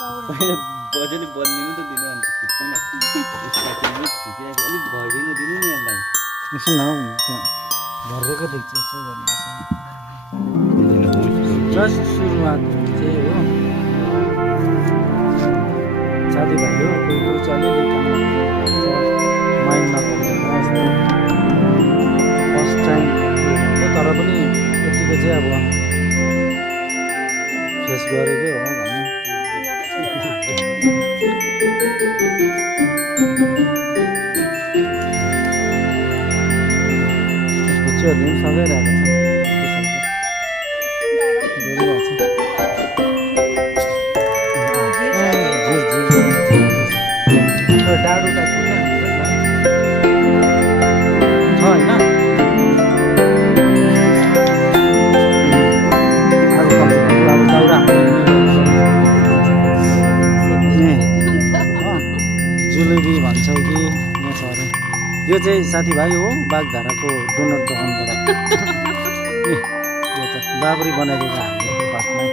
बजेले बनिनु त दिनु अन्त खिच्दैन स्टार्टिङमै खिचिरहेको अलिक भरिनु दिनु नि यसलाई यसो न त्यहाँ भरेको देख्छ यसो गर्नुपर्छ जस्ट सुरुवात चाहिँ हो साथीभाइ हो कोही कोही चल्यो माइन्ड नगरेर फर्स्ट टाइम तर पनि यतिको चाहिँ अब फेस गरेकै हो भन्नु पिक्चरहरू पनि सबै रहेको छ डाडु टाइपको क्या छ होइन अब दाउरा जुलेबी भन्छौ कि यहाँ छ अरे यो चाहिँ साथीभाइ हो बागधाराको डोनर दोकानबाट यो त बाबरी बनाइदिएको हामीले फर्स्टमै